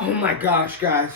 Oh my gosh, guys.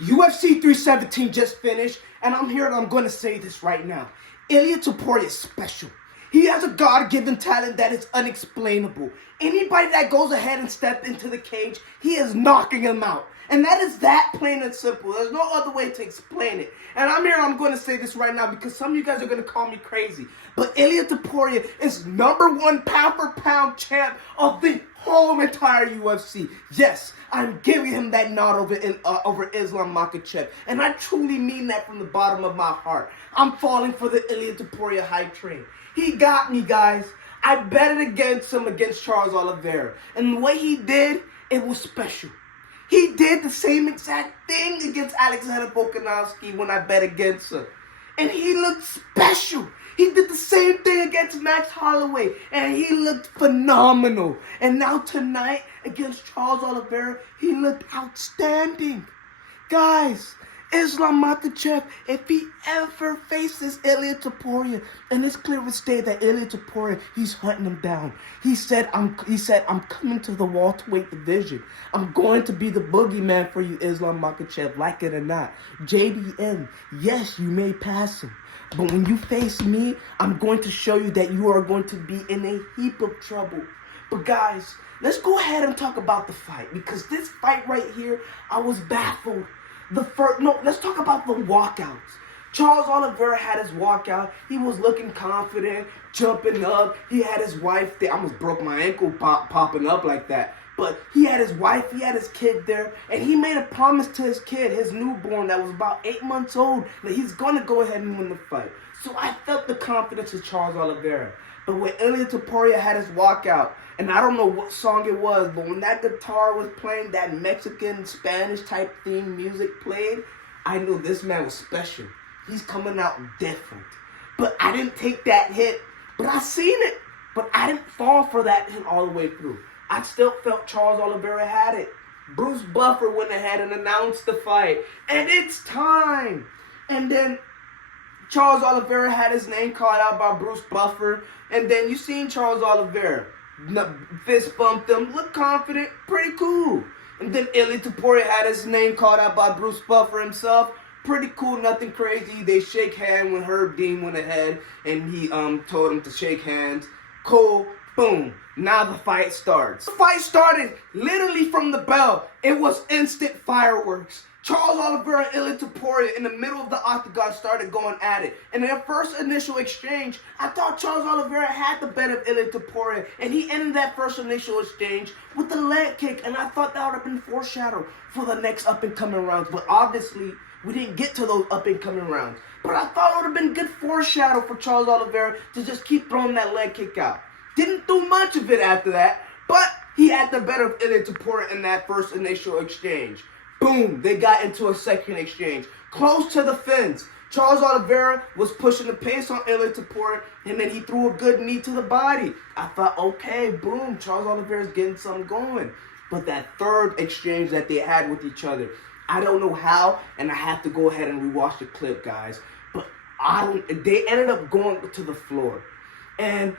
UFC 317 just finished, and I'm here and I'm going to say this right now. Ilia Topuria is special. He has a God-given talent that is unexplainable. Anybody that goes ahead and steps into the cage, he is knocking him out. And that is that plain and simple. There's no other way to explain it. And I'm here and I'm going to say this right now because some of you guys are going to call me crazy. But Ilia Topuria is #1 pound-for-pound champ of the whole entire UFC. Yes, I'm giving him that nod over Islam Makhachev. And I truly mean that from the bottom of my heart. I'm falling for the Ilia Topuria hype train. He got me, guys. I betted against him against Charles Oliveira. And the way he did, it was special. He did the same exact thing against Alexander Volkanovski when I bet against him. And he looked special. He did the same thing against Max Holloway. And he looked phenomenal. And now tonight, against Charles Oliveira, he looked outstanding. Guys, Islam Makhachev, if he ever faces Ilia Topuria, and it's clear as day that Ilia Topuria, he's hunting him down. He said, I'm coming to the welterweight division. I'm going to be the boogeyman for you, Islam Makhachev, like it or not. JDM, yes, you may pass him. But when you face me, I'm going to show you that you are going to be in a heap of trouble. But guys, let's go ahead and talk about the fight. Because this fight right here, I was baffled. Let's talk about the walkouts. Charles Oliveira had his walkout. He was looking confident, jumping up. He had his wife there. I almost broke my ankle popping up like that. But he had his wife, he had his kid there, and he made a promise to his kid, his newborn that was about 8 months old, that he's going to go ahead and win the fight. So I felt the confidence of Charles Oliveira. But when Ilia Topuria had his walkout, and I don't know what song it was, but when that guitar was playing, that Mexican, Spanish type theme music played, I knew this man was special. He's coming out different. But I didn't take that hit. But I seen it. But I didn't fall for that hit all the way through. I still felt Charles Oliveira had it. Bruce Buffer went ahead and announced the fight. And it's time. And then Charles Oliveira had his name called out by Bruce Buffer. And then you seen Charles Oliveira. Fist bumped him, looked confident, pretty cool. And then Ilia Topuria had his name called out by Bruce Buffer himself. Pretty cool, nothing crazy. They shake hands when Herb Dean went ahead and he told him to shake hands. Cool, boom. Now the fight starts. The fight started literally from the bell. It was instant fireworks. Charles Oliveira and Ilia Topuria in the middle of the octagon started going at it. And in their first initial exchange, I thought Charles Oliveira had the better of Ilia Topuria. And he ended that first initial exchange with a leg kick. And I thought that would have been foreshadowed for the next up-and-coming rounds. But obviously, we didn't get to those up-and-coming rounds. But I thought it would have been good foreshadow for Charles Oliveira to just keep throwing that leg kick out. Didn't do much of it after that. But he had the better of Ilia Topuria in that first initial exchange. Boom, they got into a second exchange. Close to the fence. Charles Oliveira was pushing the pace on Ilia Topuria, and then he threw a good knee to the body. I thought, okay, boom, Charles Oliveira's getting something going. But that third exchange that they had with each other, I don't know how, and I have to go ahead and rewatch the clip, guys. But they ended up going to the floor. And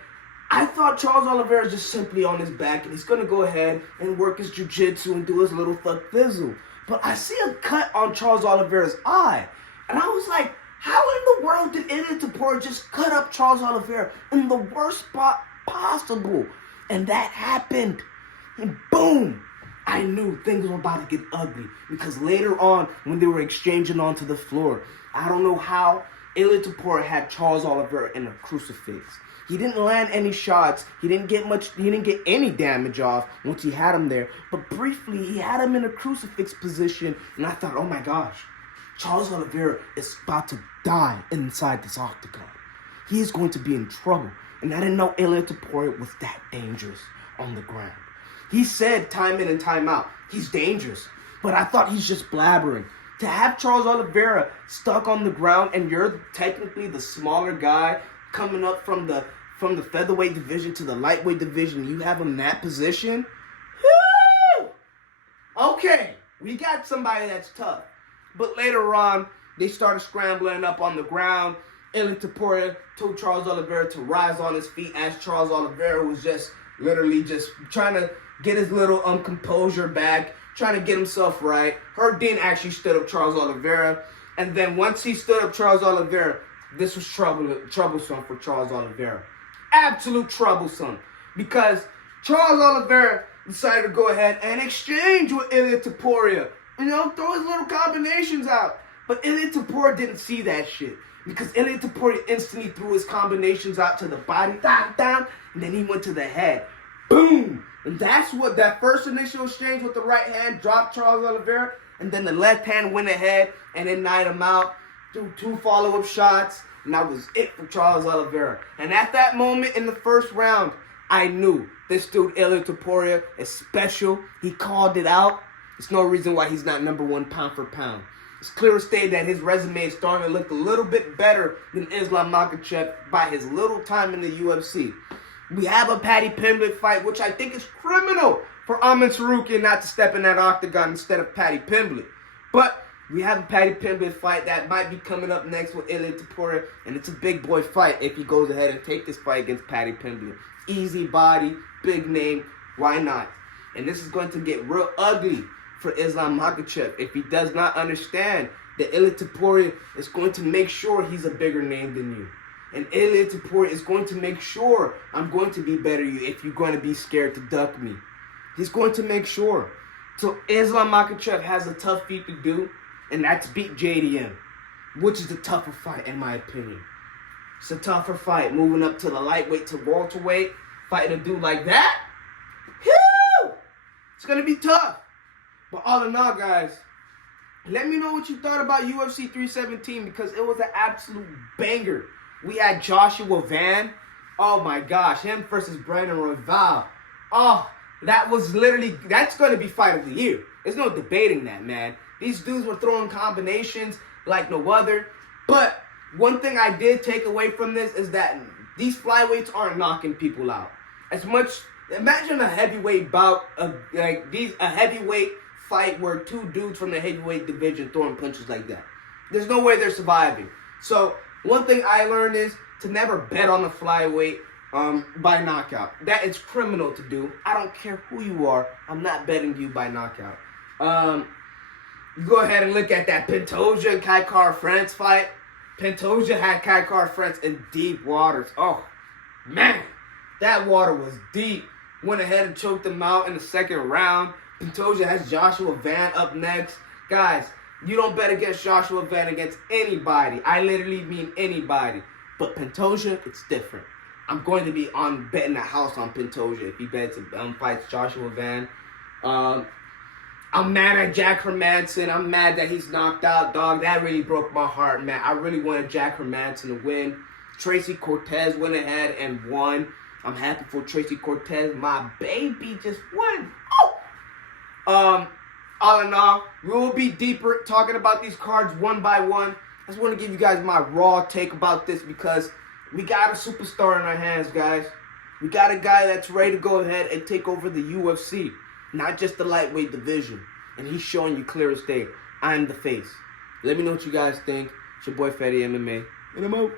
I thought Charles Oliveira is just simply on his back, and he's going to go ahead and work his jiu-jitsu and do his little thug fizzle. But I see a cut on Charles Oliveira's eye. And I was like, how in the world did Ilia Topuria just cut up Charles Oliveira in the worst spot possible? And that happened. And boom, I knew things were about to get ugly. Because later on, when they were exchanging onto the floor, I don't know how, Ilia Topuria had Charles Oliveira in a crucifix. He didn't land any shots. He didn't get any damage off once he had him there. But briefly, he had him in a crucifix position. And I thought, oh my gosh, Charles Oliveira is about to die inside this octagon. He is going to be in trouble. And I didn't know Ilia Topuria was that dangerous on the ground. He said time in and time out, he's dangerous. But I thought he's just blabbering. To have Charles Oliveira stuck on the ground and you're technically the smaller guy coming up from the featherweight division to the lightweight division, you have him in that position? Woo! Okay, we got somebody that's tough. But later on, they started scrambling up on the ground. Ilia Topuria told Charles Oliveira to rise on his feet as Charles Oliveira was just literally just trying to get his little composure back, trying to get himself right. Herb Dean actually stood up Charles Oliveira, and then once he stood up Charles Oliveira, this was troublesome for Charles Oliveira. Absolute troublesome, because Charles Oliveira decided to go ahead and exchange with Ilia Topuria. You know, throw his little combinations out. But Ilia Topuria didn't see that shit, because Ilia Topuria instantly threw his combinations out to the body, down, and then he went to the head. Boom! And that's what that first initial exchange with the right hand dropped Charles Oliveira, and then the left hand went ahead and then knocked him out through 2 follow-up shots, and that was it for Charles Oliveira. And at that moment in the first round, I knew this dude Ilia Topuria is special. He called it out. There's no reason why he's not #1 pound for pound. It's clear as day that his resume is starting to look a little bit better than Islam Makhachev by his little time in the UFC. We have a Paddy Pimblett fight, which I think is criminal for Amin Sarukian not to step in that octagon instead of Paddy Pimblett. But we have a Paddy Pimblett fight that might be coming up next with Ilia Topuria, and it's a big boy fight if he goes ahead and takes this fight against Paddy Pimblett. Easy body, big name, why not? And this is going to get real ugly for Islam Makhachev if he does not understand that Ilia Topuria is going to make sure he's a bigger name than you. And Ilia Topuria is going to make sure I'm going to be better than you if you're going to be scared to duck me. He's going to make sure. So Islam Makhachev has a tough feat to do, and that's beat JDM, which is the tougher fight in my opinion. It's a tougher fight, moving up to the lightweight to welterweight, fighting a dude like that. Whew! It's going to be tough. But all in all, guys, let me know what you thought about UFC 317, because it was an absolute banger. We had Joshua Van. Oh my gosh, him versus Brandon Royval. Oh, that's going to be fight of the year. There's no debating that, man. These dudes were throwing combinations like no other. But one thing I did take away from this is that these flyweights aren't knocking people out. Imagine a heavyweight bout of a heavyweight fight where 2 dudes from the heavyweight division throwing punches like that. There's no way they're surviving. So one thing I learned is to never bet on the flyweight by knockout. That is criminal to do. I don't care who you are. I'm not betting you by knockout. Go ahead and look at that Pantoja and Kai Kara-France fight. Pantoja had Kai Kara-France in deep waters. Oh, man. That water was deep. Went ahead and choked him out in the second round. Pantoja has Joshua Van up next. Guys, you don't bet against Joshua Van against anybody. I literally mean anybody. But Pantoja, it's different. I'm going to be betting the house on Pantoja if he fights Joshua Van. I'm mad at Jack Hermanson. I'm mad that he's knocked out, dog. That really broke my heart, man. I really wanted Jack Hermanson to win. Tracy Cortez went ahead and won. I'm happy for Tracy Cortez. My baby just won. Oh! All in all, we will be deeper talking about these cards one by one. I just want to give you guys my raw take about this, because we got a superstar in our hands, guys. We got a guy that's ready to go ahead and take over the UFC, not just the lightweight division. And he's showing you clear as day, I'm the face. Let me know what you guys think. It's your boy Fetty MMA, and I'm out.